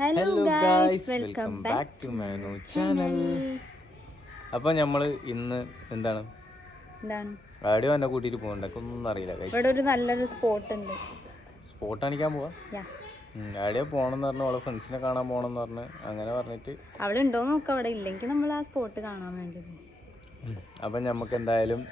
Hello guys welcome back to Manu channel അപ്പോൾ നമ്മൾ ഇന്ന് എന്താണ്? എന്താണ്? ആടിയോ എന്നെ കൂട്ടിട്ട് പോകുന്നുണ്ട് ഒന്നും അറിയില്ല ഇവിടെ ഒരു നല്ലൊരു സ്പോട്ട് ഉണ്ട് സ്പോട്ട് കാണിക്കാൻ പോവാ? ആടിയോ പോണെന്ന് പറഞ്ഞു അവളെ ഫ്രണ്ട്സിനെ കാണാൻ പോണെന്ന് പറഞ്ഞു അങ്ങനെ പറഞ്ഞിട്ട്. അവിടെ ഉണ്ടോ നോക്ക അവിടെ. ഇല്ലെങ്കിൽ നമ്മൾ ആ സ്പോട്ട് കാണാൻ വേണ്ടി അപ്പോൾ നമുക്ക് എന്തായാലും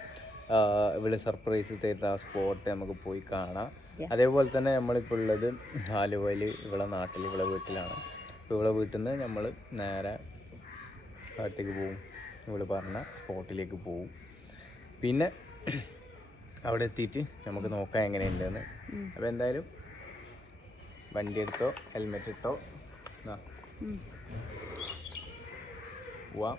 ഇവിടെ സർപ്രൈസ് തരുന്ന ആ സ്പോട്ട് നമുക്ക് പോയി കാണാം. അതേപോലെ തന്നെ നമ്മളിപ്പോൾ ഉള്ളത് ആലുവയിൽ ഇവിടെ നാട്ടിൽ ഇവിടെ വീട്ടിലാണ്. അപ്പോൾ ഇവിടെ വീട്ടിൽ നിന്ന് നമ്മൾ നേരെ അടുത്തേക്ക് പോവും. ഇവിടെ പറഞ്ഞ സ്പോട്ടിലേക്ക് പോവും. പിന്നെ അവിടെ എത്തിയിട്ട് നമുക്ക് നോക്കാം എങ്ങനെയുണ്ടെന്ന്. അപ്പോൾ എന്തായാലും വണ്ടി എടുത്തോ ഹെൽമെറ്റ് ഇട്ടോ. പോവാം.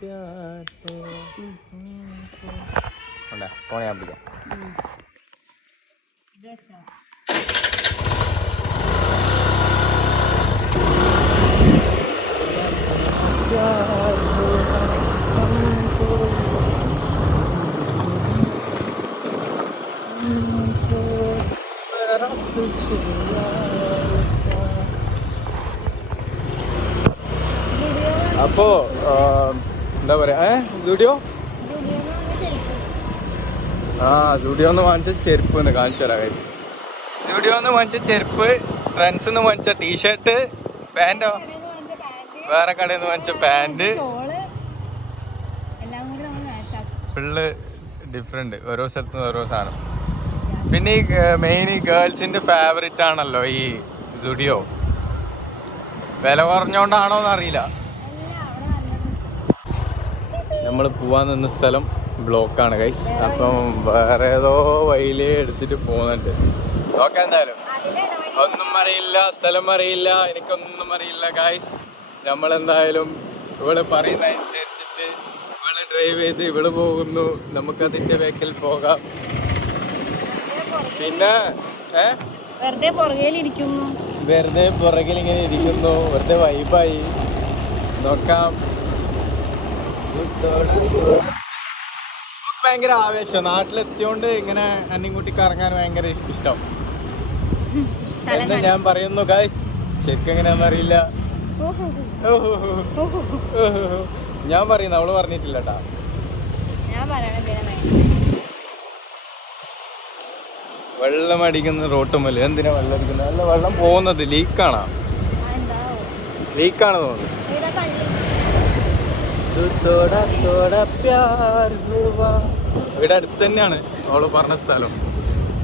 പ്യാർ തോ. ഉം. ഉണ്ടാ? ഫോൺ ഞാൻ പിടിക്കാം. ഉം. അപ്പോ എന്താ പറയാ? ഏ സ്റ്റുഡിയോ ആ സ്റ്റുഡിയോ എന്ന് വാങ്ങിച്ച ചെരുപ്പ് എന്ന് കാണിച്ചു തരാം guys. സ്റ്റുഡിയോ എന്ന് വാങ്ങിച്ച ചെരുപ്പ് ട്രെൻഡ്സ് എന്ന് വാങ്ങിച്ച ടീഷർട്ട് പാന്റോ വേറെ കടയിൽ നിന്ന് വാങ്ങിച്ച പാന്റ് ഫുള്ള് ഡിഫറെന്റ് ഓരോ സ്ഥലത്ത് നിന്ന് ഓരോ സാധനം. പിന്നെ ഈ മെയിൻ ഈ ഗേൾസിന്റെ ഫേവറേറ്റ് ആണല്ലോ ഈ സ്റ്റുഡിയോ വില കുറഞ്ഞോണ്ടാണോ എന്നറിയില്ല നമ്മൾ പോവാൻ നിന്ന സ്ഥലം ബ്ലോക്കാണ് ഗൈസ് അപ്പം വേറെ ഏതോ വഴിയിലേ എടുത്തിട്ട് പോകുന്നുണ്ട്. നോക്കാം എന്തായാലും. ഒന്നും അറിയില്ല സ്ഥലം അറിയില്ല എനിക്കൊന്നും അറിയില്ല ഗൈസ് നമ്മളെന്തായാലും ഇവൾ പറയുന്ന അനുസരിച്ചിട്ട് ഇവൾ ഡ്രൈവ് ചെയ്ത് ഇവൾ പോകുന്നു. നമുക്കതിന്റെ വേക്കിൽ പോകാം. പിന്നെ വെറുതെ പുറകിലിരിക്കുന്നു വെറുതെ പുറകിൽ ഇങ്ങനെ ഇരിക്കുന്നു. വെറുതെ വൈബായി നോക്കാം. ഭയങ്കര ആവേശം നാട്ടിലെത്തിയോണ്ട് ഇങ്ങനെ അന്നിൻകുട്ടി കറങ്ങാൻ ഭയങ്കര ഇഷ്ടം സ്ഥലം എന്ന് ഞാൻ പറയുന്നു ഗായ്സ് ശരിക്കും എങ്ങനെയാണെന്ന് അറിയില്ല ഓഹോ ഓഹോ. ഓഹോ ഓഹോ. ഞാൻ പറയുന്നു അവള് പറഞ്ഞിട്ടില്ല കേട്ടാ ഞാൻ പറയണത് വെള്ളം അടിക്കുന്ന റോട്ടുമല്ല എന്തിനാ വെള്ളം അടിക്കുന്നത് അല്ല വെള്ളം പോകുന്നത് ലീക്കാണോ എന്താവോ ലീക്കാണ് തോന്നുന്നു ഇവിടെ പള്ളി तू थोड़ा थोड़ा प्यार हुआ ഇവിടെ അടുത്ത് തന്നെയാണ് അവൾ പറഞ്ഞ സ്ഥലം.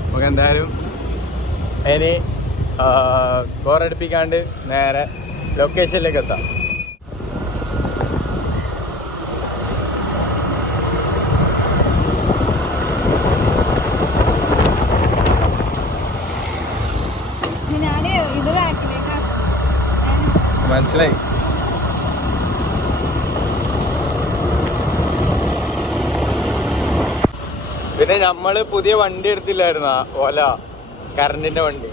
നമുക്ക് എന്തായാലും ഇനി ബോറടിപ്പിക്കാണ്ട് നേരെ ലൊക്കേഷനിലേക്ക് എത്താം. മനസ്സിലായി പിന്നെ നമ്മൾ പുതിയ വണ്ടി എടുത്തില്ലായിരുന്ന? ഓല കറണ്ടിന്റെ വണ്ടി.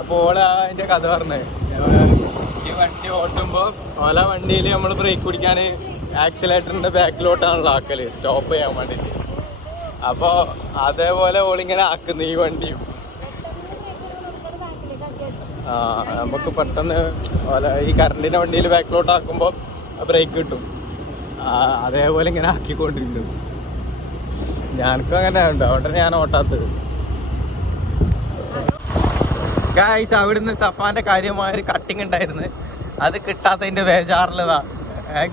അപ്പൊ ഓല അതിന്റെ കഥ പറഞ്ഞേ. ഈ വണ്ടി ഓട്ടുമ്പോ ഓല വണ്ടിയിൽ നമ്മൾ ബ്രേക്ക് പിടിക്കാൻ ആക്സിലേറ്ററിന്റെ ബാക്കിലോട്ടാണല്ലോ ആക്കൽ. സ്റ്റോപ്പ് ചെയ്യാൻ വേണ്ടിട്ട്. അപ്പൊ അതേപോലെ ഓളിങ്ങനെ ആക്കുന്നു ഈ വണ്ടിയും. ആ നമുക്ക് പെട്ടെന്ന് ഓല ഈ കറണ്ടിന്റെ വണ്ടിയിൽ ബാക്കിലോട്ട് ആക്കുമ്പോൾ ബ്രേക്ക് കിട്ടും അതേപോലെ ഇങ്ങനെ ആക്കിക്കൊണ്ടിരിക്കുന്നു. ഞാനക്കും അങ്ങനെ ഉണ്ട്. അതുകൊണ്ടാണ് ഞാൻ ഓട്ടാത്തത്. ഗായ്സ് അവിടുന്ന് സഫാന്റെ കാര്യമായ ഒരു കട്ടിങ് ഉണ്ടായിരുന്നു. അത് കിട്ടാത്തതിന്റെ ബേജാറിലതാ.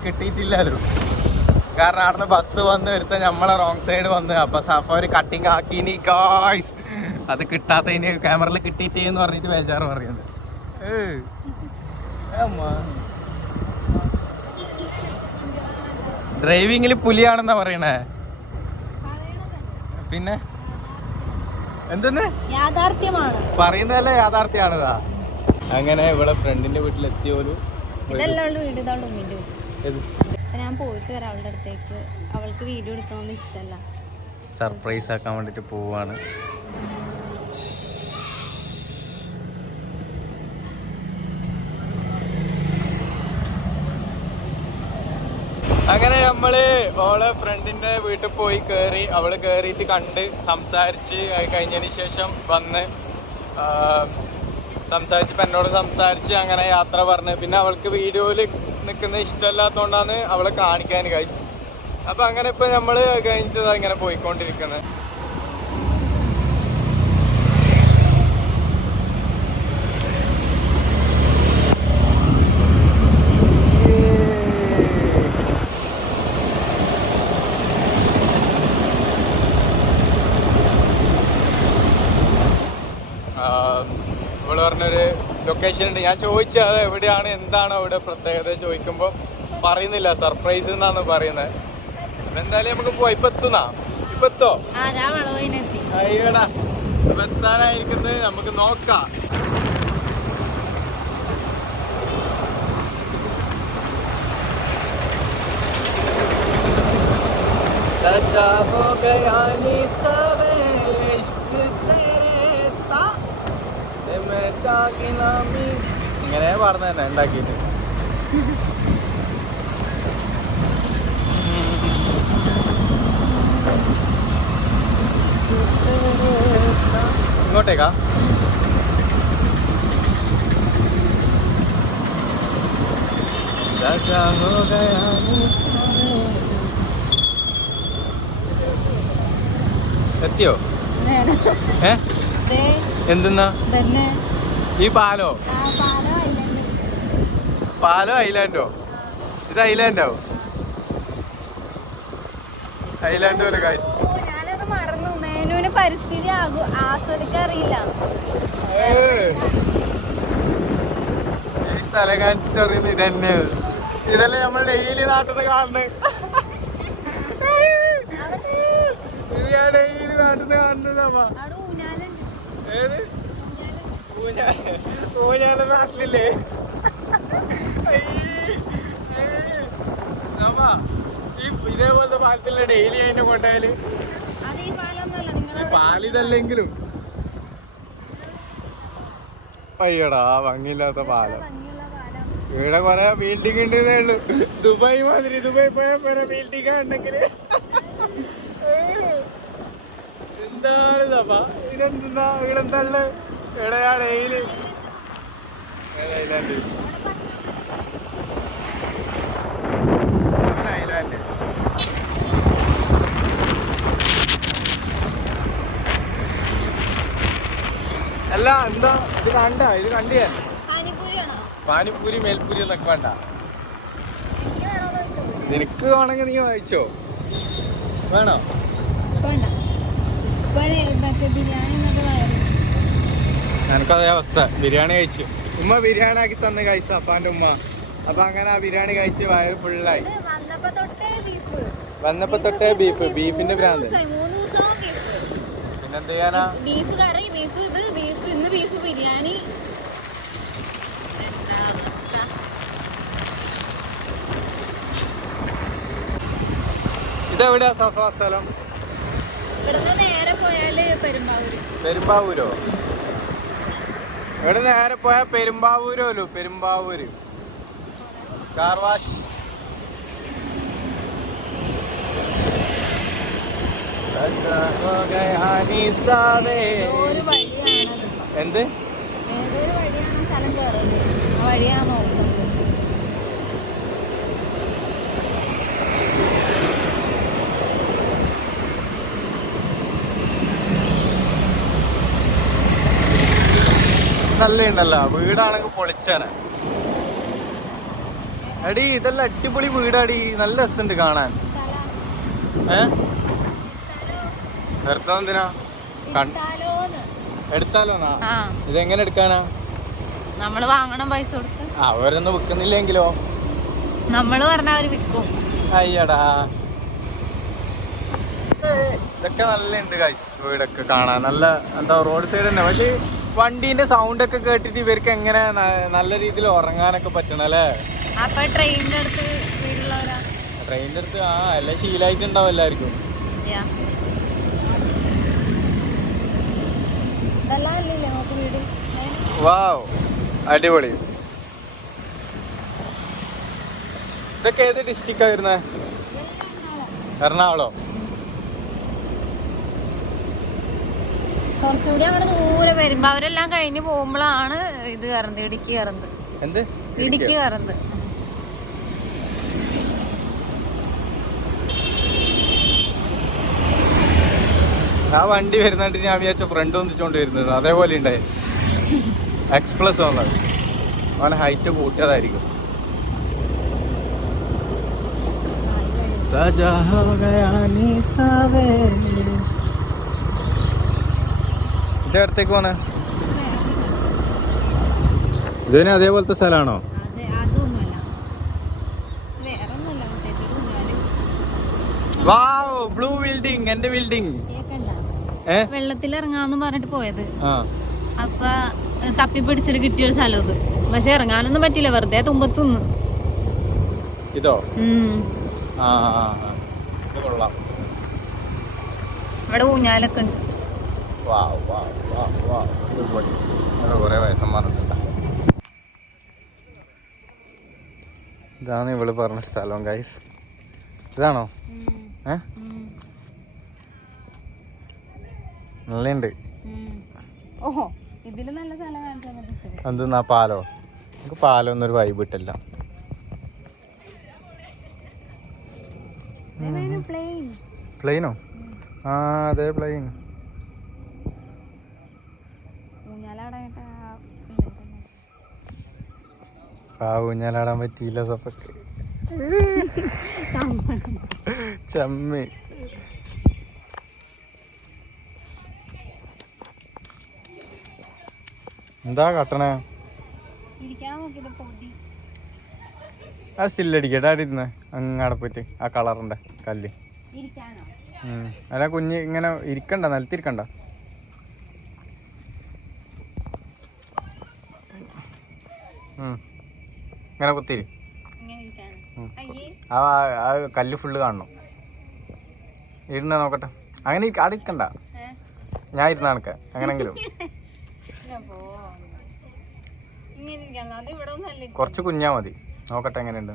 കിട്ടിയിട്ടില്ലല്ലോ കാരണം അവിടുന്ന് ബസ് വന്ന് വരുത്ത നമ്മളെ റോങ് സൈഡ് വന്ന്. അപ്പൊ സഫ ഒരു കട്ടിങ് ആക്കിനി. ഗായ്സ് അത് കിട്ടാത്തതിന് ക്യാമറയിൽ കിട്ടിയിട്ടേ എന്ന് പറഞ്ഞിട്ട് ബേജാറ് പറയുന്നത് ഡ്രൈവിങ്ങിൽ പുലിയാണെന്നാ പറയണേ. പിന്നെ? എന്തെന്ന്? യാഥാർത്ഥ്യമാണ്. പറയുന്നതല്ല യാഥാർത്ഥ്യമാണിതാ അങ്ങനെ ഇവിടെ ഫ്രണ്ടിന്റെ വീട്ടിലെത്തിയോലും ഇതല്ല അവളുടെ വീട് ഇതാണ് ഉമ്മിന്റെ വീട്. ഇത് ഞാൻ പോയിട്ട് വരാം അവളുടെ അടുത്തേക്ക്. അവൾക്ക് വീഡിയോ എടുക്കണമെന്ന് ഇഷ്ടമല്ല. സർപ്രൈസ് ആക്കാൻ വേണ്ടിട്ട് പോവാണ്. നമ്മൾ ഓളെ ഫ്രണ്ടിന്റെ വീട്ടിൽ പോയി കേറി അവൾ കേറിയിട്ട് കണ്ട് സംസാരിച്ച് കഴിഞ്ഞതിന് ശേഷം വന്ന് സംസാരിച്ചപ്പോൾ എന്നോട് സംസാരിച്ച് അങ്ങനെ യാത്ര പറഞ്ഞ്. പിന്നെ അവൾക്ക് വീഡിയോയിൽ നിൽക്കുന്ന ഇഷ്ടമല്ലാത്തതുകൊണ്ടാണ് അവളെ കാണിക്കാൻ കഴിച്ചത് അപ്പോൾ അങ്ങനെ ഇപ്പൊ നമ്മൾ കഴിഞ്ഞിട്ട് ഇങ്ങനെ പോയിക്കൊണ്ടിരിക്കുന്നത് ഇവൾ പറഞ്ഞൊരു ലൊക്കേഷൻ ഉണ്ട് ഞാൻ ചോദിച്ചത് അത് എവിടെയാണ് എന്താണ് അവിടെ പ്രത്യേകത ചോദിക്കുമ്പോൾ പറയുന്നില്ല സർപ്രൈസ് എന്നാണ് പറയുന്നത് അപ്പൊ എന്തായാലും നമുക്ക് പോവാം ഇപ്പൊ എത്തുന്നാ ഇപ്പൊ എത്തോ ആ ഞാൻ വളവിനെത്തി അയ്യടാ ഇപ്പൊ എത്താനായിരിക്കുന്നത് നമുക്ക് നോക്കാം सचा हो गया नी सबे ഇങ്ങനെ പറഞ്ഞ തന്നെ ഉണ്ടാക്കിയിട്ട് ഇങ്ങോട്ടേക്കാ सचा हो गया नी सबे എത്തിയോ ഏ എന്തെന്നാ തന്നെ ഈ പാലോ? പാലം ഐലൻഡ്? ഇത് ഐലാൻഡോ ഐലാൻഡോ പോലെ കാര്യം ഓ, ഞാനത് മറന്നു. മേനുവിന് പരിസ്ഥിതി അറിയില്ല ഈ സ്ഥലം കാണിച്ചിട്ട് ഇതന്നെയാണ് തന്നെയാണ് ഇതല്ലേ നമ്മൾ ഡെയിലി നാട്ടിൽ കാണുന്നത്. ഇത് ഞാൻ ഡെയിലി നാട്ടിൽ കാണുന്നതാ അവിടെ ഊഞ്ഞാലുണ്ട് ഏത് ഊഞ്ഞാൽ നാട്ടിലില്ലേ. ഈ ഇതേപോലത്തെ പാലത്തിലെ ഡെയിലി അതിനെ കൊണ്ടായാൽ ഈ പാലിതല്ലെങ്കിലും. അയ്യടാ ഭംഗിയില്ലാത്ത പാലം. ഇവിടെ കുറെ ബിൽഡിംഗ് ഉണ്ടെന്നേ ഉള്ളു. ദുബായ് മാതിരി ദുബായ് പോയ പോലെ ബിൽഡിംഗ് ഉണ്ടെങ്കിൽ എന്താണ് സഭ ഇതെന്താ ഇവിടെ എന്താ ഉള്ളത് എവിടെയാ ഡെയിലി. അല്ല എന്താ? ഇത് കണ്ട? ഇത് കണ്ടിയാ പാനിപ്പൂരി മേൽപ്പൂരി എന്നൊക്കെ വേണ്ട. നിനക്ക് വേണമെങ്കിൽ നീ വായിച്ചോ വേണോ? എനിക്കതേ അവസ്ഥ. ബിരിയാണി കഴിച്ചു. ഉമ്മ ബിരിയാണി ആക്കി തന്നെ കഴിച്ചു അപ്പാന്റെ ഉമ്മ. അപ്പൊ അങ്ങനെ ആ ബിരിയാണി കഴിച്ച് വയറ് ഫുള്ളായി വന്നപ്പോ തൊട്ടേ ബീഫ് ബീഫിന്റെ ബ്രാൻഡ് ഭ്രാന്ത് പിന്നെന്ത് ചെയ്യാനാ? ബീഫ് കറി ബീഫ് ഇത് ബീഫ് ഇന്ന് ബീഫ് ബിരിയാണി. ഇതെവിടെയാ സഫ സ്ഥലം? ഇവിടുന്ന് നേരെ പോയാൽ പെരുമ്പാവൂര്. പെരുമ്പാവൂരോ? ഇവിടെ നേരെ പോയ പെരുമ്പാവൂരല്ലോ പെരുമ്പാവൂര്. കാർവാഷ്. എന്ത്? സ്ഥലം കയറുന്നത് വഴിയാണ്? നല്ല ഉണ്ടല്ലോ വീടാണെങ്കിൽ പൊളിച്ചാണ്. അടി ഇതെല്ലാം അടിപൊളി വീടാടി. നല്ല രസമുണ്ട് കാണാൻ. ഏ? എന്തിനാ എടുത്താലോന്നാ. ഇതെങ്ങനെ എടുക്കാനാ? നമ്മൾ വാങ്ങണം പൈസ കൊടുത്ത്. അവരൊന്നും വിൽക്കുന്നില്ലെങ്കിലോ നമ്മൾ പറഞ്ഞ അവർ വിൽക്കും അയ്യടാ. ഇതൊക്കെ നല്ല ഉണ്ട് ഗൈസ് വീടൊക്കെ കാണാൻ. നല്ല എന്താ റോഡ് സൈഡ് തന്നെ. പക്ഷേ വണ്ടീന്റെ സൗണ്ട് ഒക്കെ കേട്ടിട്ട് ഇവർക്ക് എങ്ങനെ നല്ല രീതിയിൽ ഉറങ്ങാനൊക്കെ പറ്റണം അല്ലേ? അപ്പൊ ട്രെയിനിന്റെ അടുത്ത് ട്രെയിനിന്റെ അടുത്ത് ആ എല്ലാം ശീലായിട്ടുണ്ടാവും എല്ലാവർക്കും? വാവ് അടിപൊളി. ഇതൊക്കെ ഏത് ഡിസ്ട്രിക്റ്റാ വരുന്നത് എറണാകുളം. കുറച്ചുകൂടി അങ്ങനെ ദൂരെ വരുമ്പോ അവരെല്ലാം കഴിഞ്ഞ് പോകുമ്പോഴാണ് ഇത് കറന്ത് ഇടുക്കി കറന്ത് എന്ത്? ഇടുക്കി കറന്ത് ആ വണ്ടി വരുന്നിട്ട് ഞാൻ വിചാരിച്ച ഫ്രണ്ട് ഒന്നിച്ചോണ്ട് വരുന്നത്. അതേപോലെ ഉണ്ടായി എക്സ്പ്ലസ് വന്നത് അവനെ ഹൈറ്റ് കൂട്ടിയതായിരിക്കും. സജാ. ഇത് അടുത്തേക്ക് ഇതിന് അതേപോലത്തെ സ്ഥലമാണോ വാവ് ബ്ലൂ ബിൽഡിംഗ് എന്റെ ബിൽഡിംഗ്. വെള്ളത്തിൽ ഇറങ്ങാന്ന് പറഞ്ഞിട്ട് പോയത്. അപ്പൊ തപ്പി പിടിച്ചിട്ട് കിട്ടിയ ഒരു സ്ഥലം ഇത്. പക്ഷെ ഇറങ്ങാനൊന്നും പറ്റില്ല വെറുതെ തുമ്പത്തുനിന്ന് ഇതോ? ഇവിടെ ഊഞ്ഞാലൊക്കെ ഉണ്ട്. വാവ് വാ വാ വാ അടിപൊളി. ഇവിടെ കുറേ വയസ്സന്മാരുണ്ട്. ഇതാണ് ഇവൾ പറഞ്ഞ സ്ഥലം ഗൈസ് ഇതാണോ? ഏ? നല്ലുണ്ട് ഓഹോ ഇതിൽ നല്ല സ്ഥലം കാണിച്ചാൽ എന്തെന്നാ പാലോ? നമുക്ക് പാലോ ഒരു വൈബ് ഇട്ടില്ല. പ്ലെയിൻ പ്ലെയിനോ ആ അതെ പ്ലെയിൻ ഊഞ്ഞാലാടായിട്ട് ആ ഊഞ്ഞാലാടാൻ പറ്റിയില്ല സപ്പക്ക്. ചമ്മി. എന്താ കട്ടണേ? ആ സ്റ്റില്ലടിക്കട്ടെ അവിടെ ഇരുന്ന്. അങ്ങാടെ പോയിട്ട് ആ കളറിന്റെ കല്ല്. അല്ല കുഞ്ഞ് ഇങ്ങനെ ഇരിക്കണ്ട നിലത്തിരിക്കണ്ട. ഉം. ഇങ്ങനെ കുത്തിരി. ആ ആ കല്ല് ഫുള്ള് കാണണം. ഇരുന്ന് നോക്കട്ടെ. അങ്ങനെ ഏ? ഞാൻ ഇരുന്ന കണക്ക് അങ്ങനെങ്കിലും കുറച്ച് കുഞ്ഞാ മതി. നോക്കട്ടെ എങ്ങനെയുണ്ട്.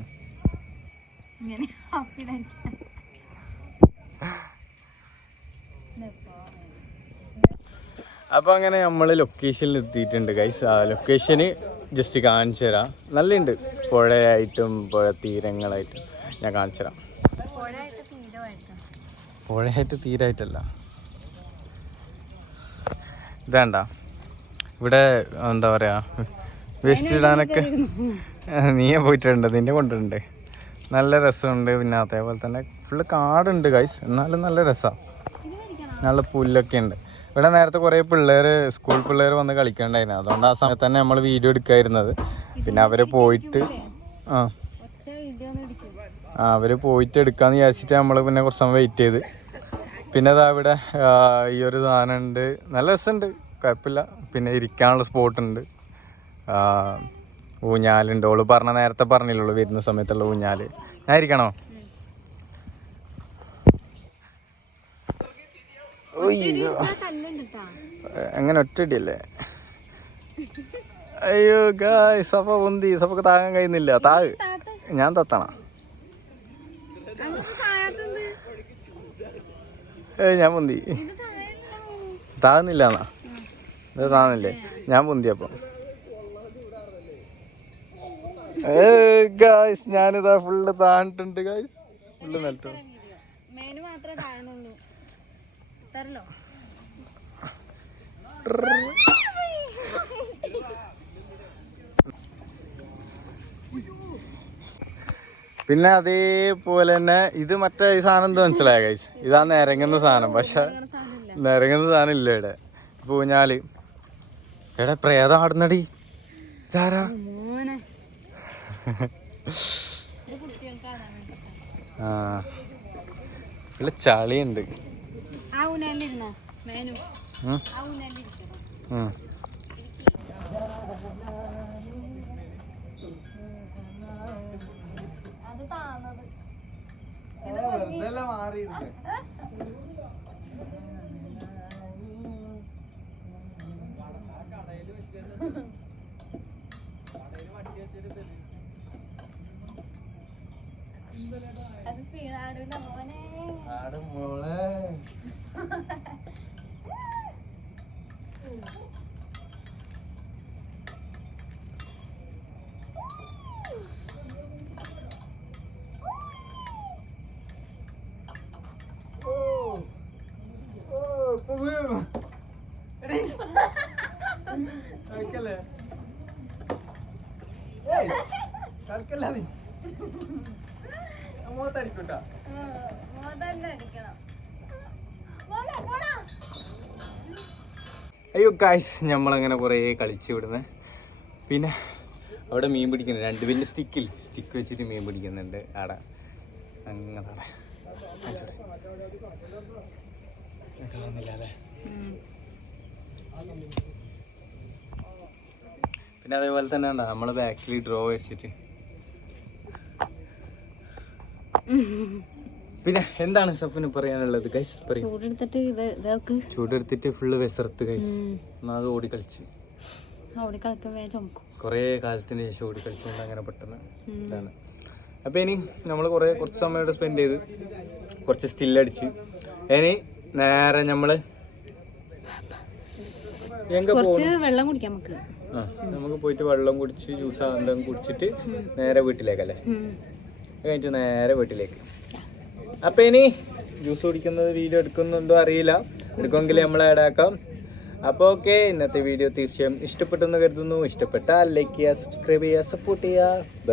അപ്പോൾ അങ്ങനെ നമ്മൾ ലൊക്കേഷനിൽ എത്തിയിട്ടുണ്ട് ഗൈസ് ആ ലൊക്കേഷന് ജസ്റ്റ് കാണിച്ചു തരാം. നല്ലുണ്ട്. പുഴയായിട്ടും പുഴ തീരങ്ങളായിട്ടും ഞാൻ കാണിച്ചു തരാം. പുഴയായിട്ട് തീരായിട്ടല്ല. ഇതേണ്ട. ഇവിടെ എന്താ പറയാ വേസ്റ്റ് ഇടാനൊക്കെ നീയെ പോയിട്ടുണ്ട് നിന്നെ കൊണ്ടുണ്ട് നല്ല രസമുണ്ട് പിന്നെ അതേപോലെ തന്നെ ഫുള്ള് കാടുണ്ട് ഗൈസ് എന്നാലും നല്ല രസമാണ് നല്ല പുല്ലൊക്കെ ഉണ്ട്. ഇവിടെ നേരത്തെ കുറേ പിള്ളേർ സ്കൂൾ പിള്ളേർ വന്ന് കളിക്കണ്ടായിരുന്നു. അതുകൊണ്ട് ആ സമയത്ത് തന്നെ നമ്മൾ വീഡിയോ എടുക്കായിരുന്നത്. പിന്നെ അവർ പോയിട്ട് ആ. അവർ പോയിട്ട് എടുക്കാന്ന് വിചാരിച്ചിട്ട് നമ്മൾ പിന്നെ കുറച്ച് സമയം വെയിറ്റ് ചെയ്ത്. പിന്നെ അതാ ഇവിടെ ഈ ഒരു സാധനം ഉണ്ട്. നല്ല രസമുണ്ട്. കുഴപ്പമില്ല. പിന്നെ ഇരിക്കാനുള്ള സ്പോട്ട് ഉണ്ട്. ഊഞ്ഞാലുണ്ട്. ഓൾ പറഞ്ഞ നേരത്തെ പറഞ്ഞില്ലുള്ളൂ വരുന്ന സമയത്തുള്ള ഊഞ്ഞാൽ. ഞാൻ ഇരിക്കണോ? ഉയ്യോ. അങ്ങനെ ഒറ്റടിയല്ലേ അയ്യോ ഗായ് സഫ പൊന്തി. സഫക്ക് താങ്ങാൻ കഴിയുന്നില്ല. താഴ്. ഞാൻ തത്തണ. ഏയ് ഞാൻ പൊന്തി. താഴ്ന്നില്ല എന്നാ ഇത് താന്നില്ലേ? ഞാൻ പൊന്തിയപ്പോ ഗായ്സ് ഞാനിതാ ഫുള്ള് താണിട്ടുണ്ട് ഗായ്സ് ഫുള്ള് നിലത്തു. മാത്രമേ താഴെന്നുള്ളൂ. തരലോ? പിന്നെ അതേപോലെ തന്നെ ഇത് മറ്റേ ഈ സാധനം എന്താ മനസ്സിലായ ഗൈസ് ഇതാ നിരങ്ങുന്ന സാധനം. പക്ഷെ നിരങ്ങുന്ന സാധനം ഇല്ല ഇവിടെ. ഇപ്പൊ ഞാൽ എടാ പ്രേതം ആടുന്നടി. ഇതാരാ. ആ. ഇവിടെ ചളിയുണ്ട്. ആ ഊനാലിരുന്ന മേനു ഉം, ആ ഊനാലിരിക്കണം ഉം. അത് താന്നത് അത് സ്പീഡാടില്ല മോനെ കളിക്കല്ലേ ഏയ് കളിക്കല്ല നീ മൂത്തടിക്കൂട്ടാ തന്നെ അടിക്കണം അയ്യോ കായ്സ് നമ്മളങ്ങനെ കുറേ കളിച്ച് വിടുന്നത് പിന്നെ അവിടെ മീൻ പിടിക്കുന്നുണ്ട് രണ്ട് വലിയ സ്റ്റിക്കിൽ സ്റ്റിക്ക് വെച്ചിട്ട് മീൻ പിടിക്കുന്നുണ്ട്. അവിടെ അങ്ങനെ? പിന്നെ അതേപോലെ തന്നെ ഉണ്ടോ നമ്മളെ ബാക്കിൽ ഡ്രോ വെച്ചിട്ട്. പിന്നെ എന്താണ് സഫിന് പറയാനുള്ളത് ഗൈസ് പറയും. ചൂടെടുത്തിട്ട് ഇത് ഇതൊക്കെ. ചൂടെടുത്തിട്ട് ഫുള്ള് വിസർത്ത് ഗൈസ് അത് ഓടി കളിച്ച് ഓടി ചുമക്കും. കുറേ കാലത്തിന് ശേഷം ഓടി കളിച്ചുകൊണ്ട് അങ്ങനെ പെട്ടെന്ന് ഇതാണ്. അപ്പോൾ ഇനി നമ്മൾ കുറേ കുറച്ച് സമയം സ്പെൻഡ് ചെയ്ത് കുറച്ച് സ്റ്റില്ലടിച്ച് ഇനി നേരെ നമ്മൾ കുറച്ച് വെള്ളം കുടിക്കാം നമുക്ക്. ആ നമുക്ക് പോയിട്ട് വെള്ളം കുടിച്ച് ജ്യൂസ് എന്തെങ്കിലും കുടിച്ചിട്ട് നേരെ വീട്ടിലേക്കല്ലേ? കഴിഞ്ഞിട്ട് നേരെ വീട്ടിലേക്ക്. അപ്പൊ ഇനി ജ്യൂസ് കുടിക്കുന്നത് വീഡിയോ എടുക്കുന്നുണ്ടോ അറിയില്ല. എടുക്കുമെങ്കിൽ നമ്മൾ ആഡ് ആക്കാം. അപ്പോൾ ഓക്കെ ഇന്നത്തെ വീഡിയോ തീർച്ചയായും ഇഷ്ടപ്പെട്ടെന്ന് കരുതുന്നു. ഇഷ്ടപ്പെട്ടാൽ ലൈക്ക് ചെയ്യുക സബ്സ്ക്രൈബ് ചെയ്യുക സപ്പോർട്ട് ചെയ്യുക.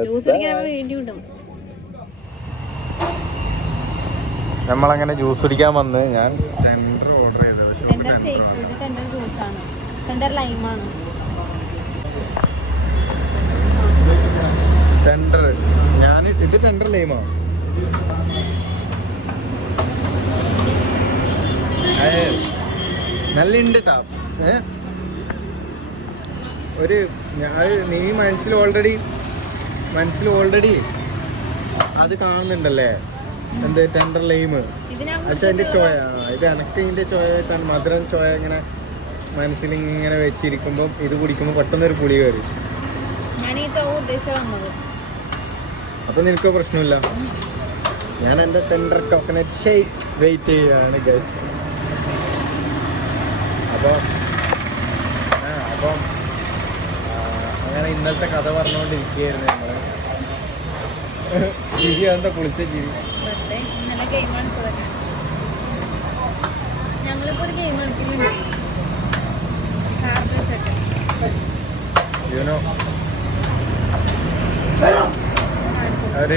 നമ്മളങ്ങനെ ജ്യൂസ് കുടിക്കാൻ വന്ന് ഞാൻ ടെൻഡർ ഓർഡർ ചെയ്തത്. ടെൻഡർ ഷേക്ക് ഇത് ടെൻഡർ ജ്യൂസ് ആണ്. ടെൻഡർ ലൈമാണ് ടെൻഡർ ഞാൻ ഇത് ടെൻഡർ ലൈമാ നല്ല ഉണ്ട് കേട്ടാ ഒരു ഞാൻ നീ മനസ്സിൽ ഓൾറെഡി മനസ്സിൽ ഓൾറെഡി അത് കാണുന്നുണ്ടല്ലേ? എന്ത് ടെൻഡർ ലൈമ് പക്ഷെ എന്റെ ചോയ ഇത് എനക്ക് ഇതിന്റെ ചോയായിട്ടാണ് മധുരം ചോയ ഇങ്ങനെ മനസ്സിൽ ഇങ്ങനെ വെച്ചിരിക്കുമ്പോൾ ഇത് കുടിക്കുമ്പോൾ പെട്ടെന്ന് ഒരു പുളി കയറി അപ്പൊ നിനക്ക് പ്രശ്നമില്ല? ഞാൻ എന്റെ ടെൻഡർ കോക്കനട്ട് ഷേക്ക് വെയിറ്റ് ചെയ്യുകയാണ് ഗസ് അപ്പോൾ അപ്പം അങ്ങനെ ഇന്നത്തെ കഥ പറഞ്ഞുകൊണ്ടിരിക്കുകയായിരുന്നു ഞങ്ങൾ ചിരി എന്താ കുളിച്ച ചിരി ഇന്നലെ ഗെയിം കളിച്ചതൊക്കെ. ഞങ്ങളിപ്പോ ഒരു ഗെയിം കളിക്കുന്നുണ്ട് അവർ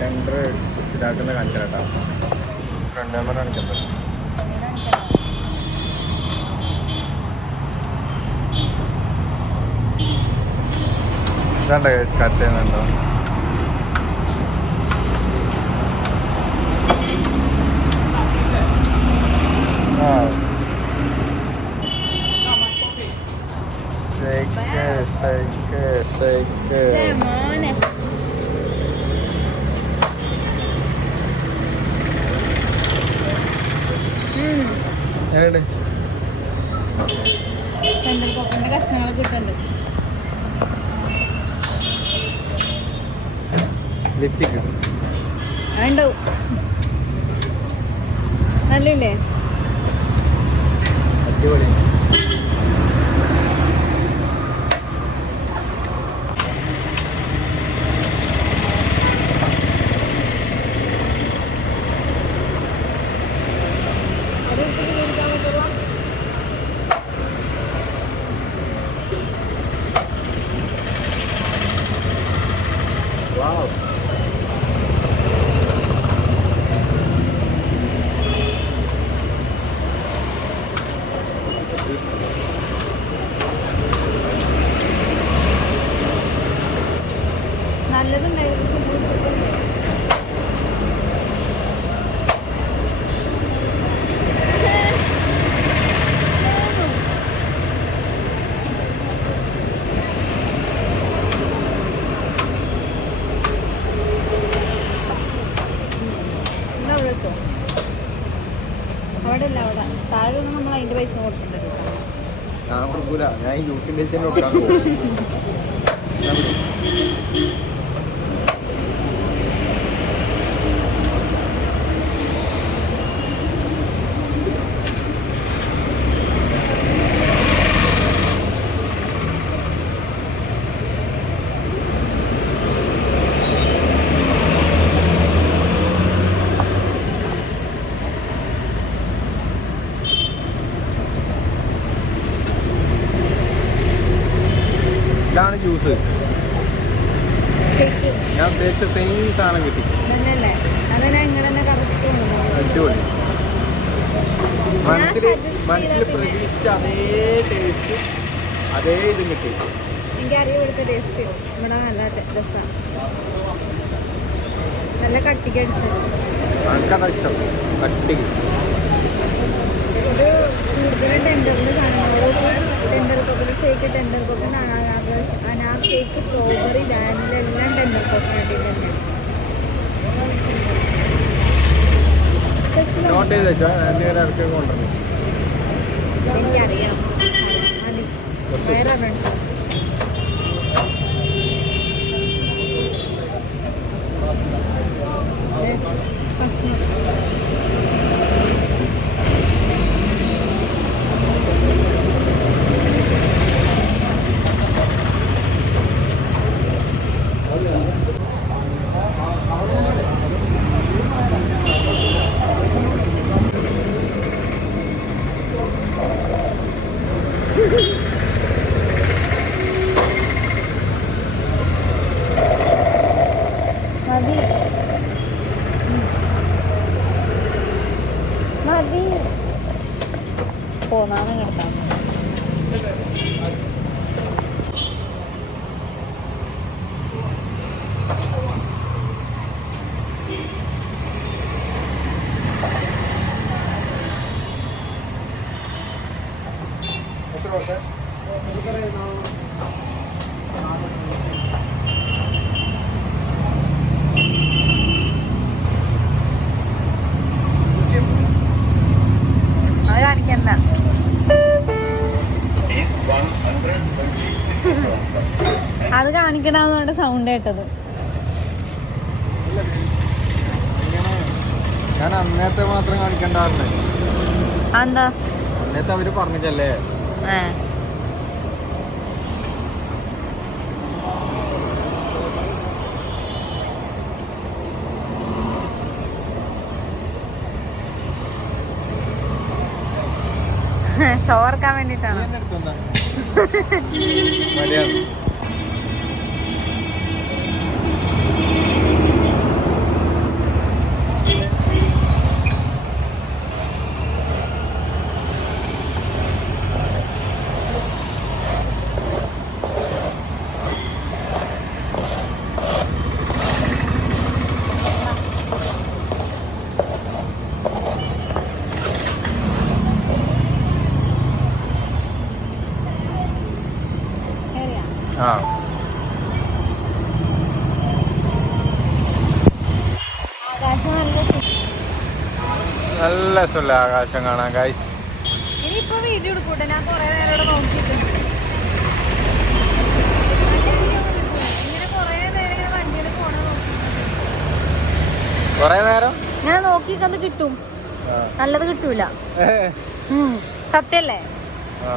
ടെൻഡർ ഇതാക്കുന്ന കാണിച്ചാട്ടാ ഫ്രണ്ട് നമ്പർ കാണിക്കുന്നത് ഇതാണ്ട് കട്ട് ചെയ്യുന്നുണ്ടോ? കോക്കന്റെ കഷ്ണങ്ങളൊക്കെ ഇട്ടുണ്ട് ലിപ്റ്റിക്ക് അതുണ്ടാവും നല്ലില്ലേ അടിപൊളി Wow. നല്ലതുണ്ടായിരുന്നു എന്നാ അവിടെ വെച്ചോ അവിടെ അല്ല അവിടെ താഴെ ഒന്നും നമ്മൾ അതിന്റെ പൈസ കൊടുത്തിട്ടുണ്ട് ഞാൻ കൊടുക്കൂല ഞാൻ ഈ യൂസിന്റെ തന്നെ ഉദ്ദേശിച്ച സെയിം സാധനം കിട്ടി. അടിപൊളി. മനസ്സിൽ മനസ്സിൽ പ്രതീക്ഷിച്ച അതേ ടേസ്റ്റ് അതേ ഇതും കിട്ടി. എനിക്ക് അറിയാം ടേസ്റ്റ് ഇവിടെ നല്ല രസമാണ് നല്ല കട്ടിക്ക് എനിക്കതാ ഇഷ്ടം. കട്ടിക്ക് ടെൻഡറിന്റെ സാധനങ്ങളോട് tender coconut shake tender coconut അനാർ ഷേക്ക് സ്ട്രോബെറി വാനില എല്ലാം ടെൻഡർ എന്നെ ഇടയ്ക്ക് എനിക്കറിയാം. മതി. വേറെ വേണ്ട മതി മതി പോന്നാണ് കിടത്താം അത് കാണിക്കണ്ട അത് കാണിക്കണമെന്നുകൊണ്ട് സൗണ്ട് കേട്ടത്. ഞാൻ അന്നത്തെ മാത്രം കാണിക്കണ്ടായിരുന്നേ. എന്താ അന്നേരത്തെ അവർ പറഞ്ഞിട്ടല്ലേ? ഏ. ഷോ ഇറക്കാൻ വേണ്ടിട്ടാണ് മര്യാദ. ആ. നല്ല രസമല്ലേ ആകാശം കാണാൻ ഗൈസ് ഇനിയിപ്പോ വീഡിയോ എടുക്കൂട്ടെ. ഞാൻ കൊറേ നേരം ഇവിടെ നോക്കിയിട്ടുണ്ട് ഇങ്ങനെ കൊറേ നേരം ഞാൻ നോക്കിക്കത് കിട്ടും. നല്ലത് കിട്ടൂല. സത്യല്ലേ? ആ.